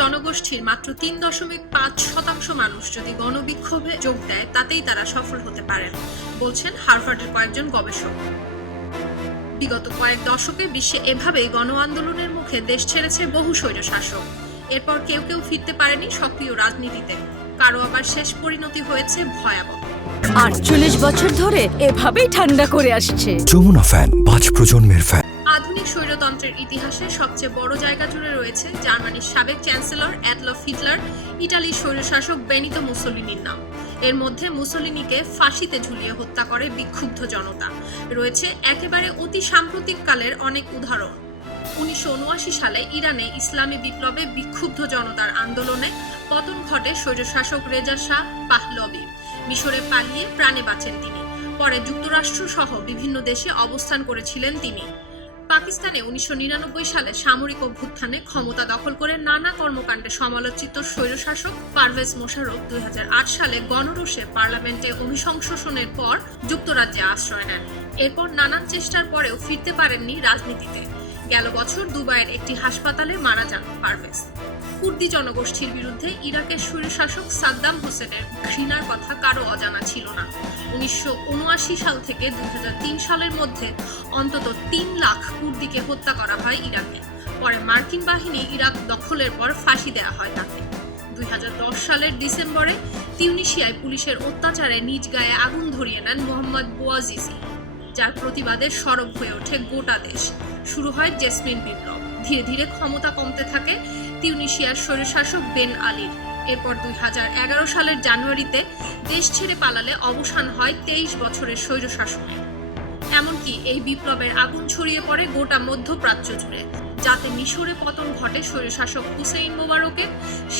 জনগোষ্ঠীর মাত্র ৩.৫% মানুষ যদি গণবিক্ষোভে যোগ দেয় তাতেই তারা সফল হতে পারেন, বলছেন হার্ভার্ডের কয়েকজন গবেষক। বিগত কয়েক দশকে বিশ্বে এভাবেই গণ আন্দোলনের মুখে দেশ ছেড়েছে বহু স্বৈরশাসক। এরপর কেউ কেউ ফিরতে পারেনি সক্রিয় রাজনীতিতে, কারো আবার শেষ পরিণতি হয়েছে ভয়াবহ। ৪৮ বছর ধরে এভাবেই ঠান্ডা করে আসছে। যমুনা ফ্যান, ৫ প্রজন্মের ফ্যান। আধুনিক স্বৈরতন্ত্রের ইতিহাসে সবচেয়ে বড় জায়গা জুড়ে রয়েছে জার্মানির সাবেক চ্যান্সেলর অ্যাডলফ হিটলার, ইটালির স্বৈরশাসক বেনিতো মুসোলিনির নাম। এর মধ্যে মুসোলিনিকে ফাঁসিতে ঝুলিয়ে হত্যা করে বিক্ষুব্ধ জনতা। রয়েছে একেবারে অতি সাম্প্রতিক কালের অনেক উদাহরণ। ১৯৭৯ সালে ইরানে ইসলামী বিপ্লবে বিক্ষুব্ধ জনতার আন্দোলনে পতন ঘটে স্বৈরশাসক রেজা শাহ পাহলভির। মিশরে পালিয়ে প্রাণে বাঁচেন তিনি। পরে যুক্তরাষ্ট্র সহ বিভিন্ন দেশে অবস্থান করেছিলেন তিনি। পাকিস্তানে ১৯৯৯ সালে সামরিক অভ্যুত্থানে ক্ষমতা দখল করে নানা কর্মকাণ্ডে সমালোচিত স্বৈরশাসক পারভেজ মোশাররফ ২০০৮ সালে গণরোষে পার্লামেন্টে অভিশংসনের পর যুক্তরাজ্যে আশ্রয় নেন। এরপর নানান চেষ্টার পরেও ফিরতে পারেননি রাজনীতিতে। গেল বছর দুবাইয়ের একটি হাসপাতালে মারা যান পারভেজ। কুর্দি জনগোষ্ঠীর বিরুদ্ধে ইরাকের স্বৈরশাসক সাদ্দাম হোসেনের ঘৃণার কথা কারো অজানা ছিল না। ১৯৭৯ সাল থেকে ২০০৩ সালের মধ্যে অন্তত ৩ লাখ কুর্দিকে হত্যা করা হয় ইরাকে। পরে মার্কিন বাহিনী ইরাক দখলের পর ফাঁসি দেওয়া হয় তাকে। ২০১০ সালের ডিসেম্বরে তিউনিসিয়ায় পুলিশের অত্যাচারে নিজ গায়ে আগুন ধরিয়ে নেন মোহাম্মদ বouazizi, যার প্রতিবাদে সরব হয়ে ওঠে গোটা দেশ। শুরু হয় জেসমিন বিপ্লব। ধীরে ধীরে ক্ষমতা কমতে থাকে তিউনিসিয়ার স্বৈরশাসক বেন আলীর। এরপর ২০১১ সালের জানুয়ারিতে দেশ ছেড়ে পালালে অবসান হয় ২৩ বছরের স্বৈরশাসনে। এমনকি এই বিপ্লবের আগুন ছড়িয়ে পড়ে গোটা মধ্যপ্রাচ্য জুড়ে, যাতে মিশরে পতন ঘটে স্বৈরশাসক হুসেইন মোবারকের।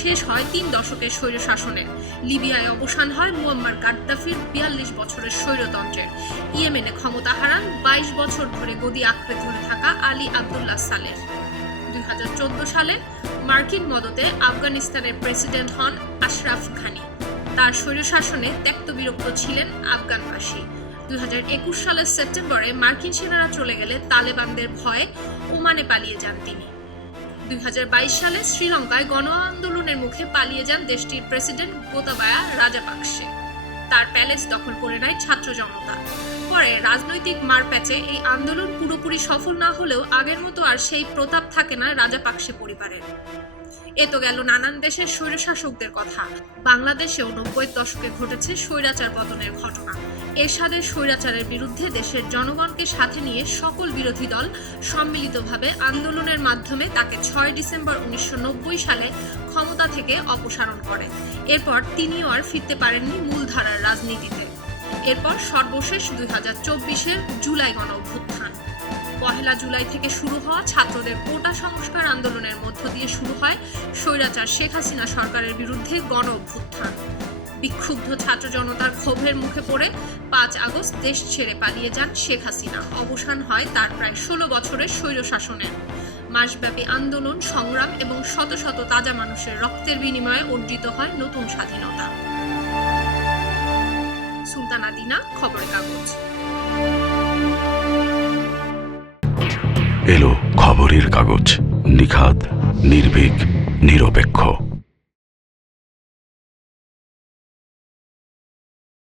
শেষ হয় ৩ দশকের স্বৈরশাসনের। লিবিয়ায় অবসান হয় মুয়াম্মার গাদ্দাফির ৪২ বছরের স্বৈরতন্ত্রের। ইয়েমেনে ক্ষমতা হারান ২২ বছর ধরে গদি আঁকড়ে ধরে থাকা আলী আবদুল্লাহ সালেহ। ২০১৪ সালে মার্কিন মদতে আফগানিস্তানের প্রেসিডেন্ট হন আশরাফ ঘানি। তার স্বৈরশাসনে ত্যক্ত-বিরক্ত ছিলেন আফগানবাসী। ২০২১ সালের সেপ্টেম্বরে মার্কিন সেনারা চলে গেলে তালেবানদের ভয়ে ওমানে পালিয়ে যান তিনি। ২০২২ সালে শ্রীলঙ্কায় গণ আন্দোলনের মুখে পালিয়ে যান দেশটির প্রেসিডেন্ট গোতাবায়া রাজাপাকসে। তার প্যালেস দখল করে নেয় ছাত্র জনতা। পরে রাজনৈতিক মারপ্যাচে এই আন্দোলন পুরোপুরি সফল না হলেও আগের মতো আর সেই প্রতাপ থাকে না রাজাপাকসে পরিবারের। এ তো গেল নানান দেশের স্বৈরশাসকদের কথা। বাংলাদেশেও ৯০-এর দশকে ঘটেছে স্বৈরাচার পতনের ঘটনা। এরশাদের স্বৈরাচারের বিরুদ্ধে দেশের জনগণকে সাথে নিয়ে সকল বিরোধী দল সম্মিলিতভাবে আন্দোলনের মাধ্যমে তাকে ৬ ডিসেম্বর ১৯৯০ সালে ক্ষমতা থেকে অপসারণ করে। এরপর তিনিও আর ফিরতে পারেননি মূলধারার রাজনীতিতে। এরপর সর্বশেষ ২০২৪-এর জুলাই গণ অভ্যুত্থান। ১ জুলাই থেকে শুরু হওয়া ছাত্রদের কোটা সংস্কার আন্দোলনের মধ্য দিয়ে শুরু হয় স্বৈরাচার শেখ হাসিনা সরকারের বিরুদ্ধে গণ অভ্যুত্থান। বিক্ষুব্ধ ছাত্র জনতার ক্ষোভের মুখে পড়ে ৫ আগস্ট দেশ ছেড়ে পালিয়ে যান শেখ হাসিনা। অবসান হয় তার প্রায় ১৬ বছরের স্বৈরশাসনের। মাসব্যাপী আন্দোলন, সংগ্রাম এবং শত শত তাজা মানুষের রক্তের বিনিময়ে অর্জিত হয় নতুন স্বাধীনতা। সুলতানা দিনা, খবরের কাগজ। এলো খবরের কাগজ, নিখাদ, নির্ভীক, নিরপেক্ষ।